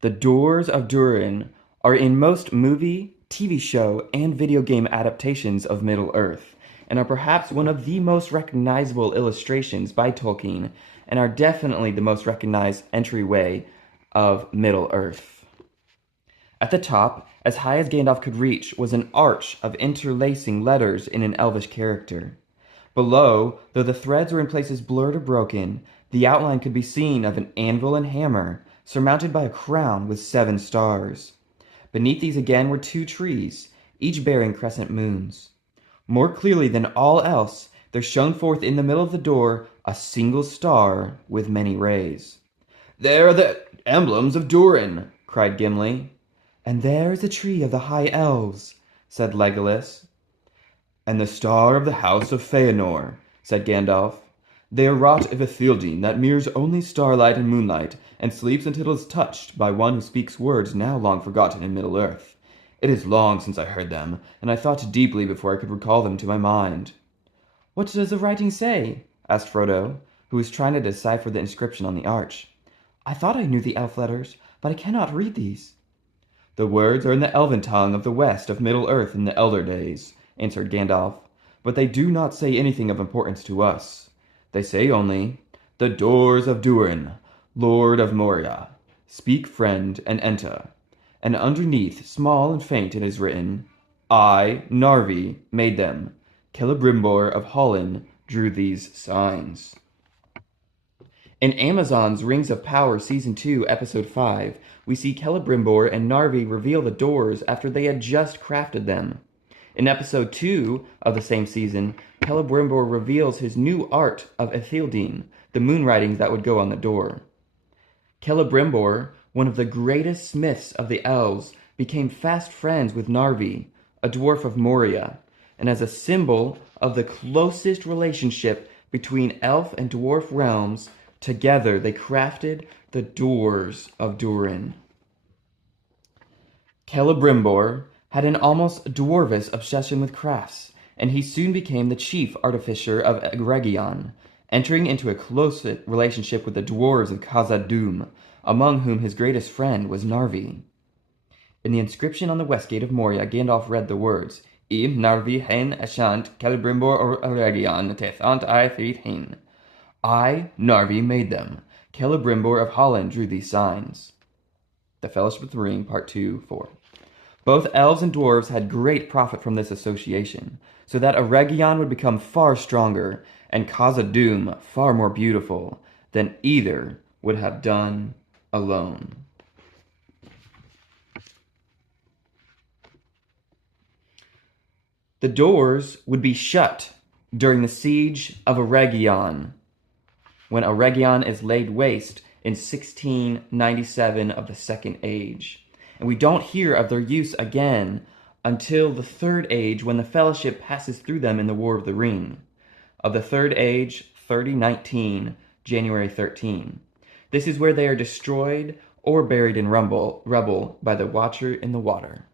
The Doors of Durin are in most movie, TV show, and video game adaptations of Middle-earth, and are perhaps one of the most recognizable illustrations by Tolkien, and are definitely the most recognized entryway of Middle-earth. At the top, as high as Gandalf could reach, was an arch of interlacing letters in an elvish character. Below, though the threads were in places blurred or broken, the outline could be seen of an anvil and hammer, surmounted by a crown with 7 stars. Beneath these again were 2 trees, each bearing crescent moons. More clearly than all else, there shone forth in the middle of the door a single star with many rays. "There are the emblems of Durin!" cried Gimli. "And there is the tree of the High Elves," said Legolas. "And the star of the house of Feanor," said Gandalf. "They are wrought of Ithilden that mirrors only starlight and moonlight, and sleeps until it is touched by one who speaks words now long forgotten in Middle-earth. It is long since I heard them, and I thought deeply before I could recall them to my mind." "What does the writing say?" asked Frodo, who was trying to decipher the inscription on the arch. "I thought I knew the elf letters, but I cannot read these." "The words are in the elven tongue of the west of Middle-earth in the elder days," answered Gandalf, "but they do not say anything of importance to us. They say only, 'The Doors of Durin, Lord of Moria. Speak, friend, and enter.' And underneath, small and faint, it is written, 'I, Narvi, made them. Celebrimbor of Hollin drew these signs.'" In Amazon's Rings of Power Season 2, Episode 5, we see Celebrimbor and Narvi reveal the doors after they had just crafted them. In Episode 2 of the same season, Celebrimbor reveals his new art of Ithilden, the moon writings that would go on the door. Celebrimbor, one of the greatest smiths of the elves, became fast friends with Narvi, a dwarf of Moria, and as a symbol of the closest relationship between elf and dwarf realms, together they crafted the Doors of Durin. Celebrimbor had an almost dwarvish obsession with crafts, and he soon became the chief artificer of Eregion, entering into a close relationship with the dwarves of Khazad-dûm, among whom his greatest friend was Narvi. In the inscription on the west gate of Moria, Gandalf read the words, "Im Narvi hen ashant Celebrimbor or Eregion tethant I threet. I, Narvi, made them. Celebrimbor of Hollin drew these signs." The Fellowship of the Ring, Part 2, 4. Both elves and dwarves had great profit from this association, so that Eregion would become far stronger, and Khazad-dûm far more beautiful, than either would have done alone. The doors would be shut during the siege of Eregion, when Eregion is laid waste in 1697 of the Second Age. And we don't hear of their use again until the Third Age, when the Fellowship passes through them in the War of the Ring. Of the Third Age, 3019, January 13. This is where they are destroyed or buried in rubble by the Watcher in the Water.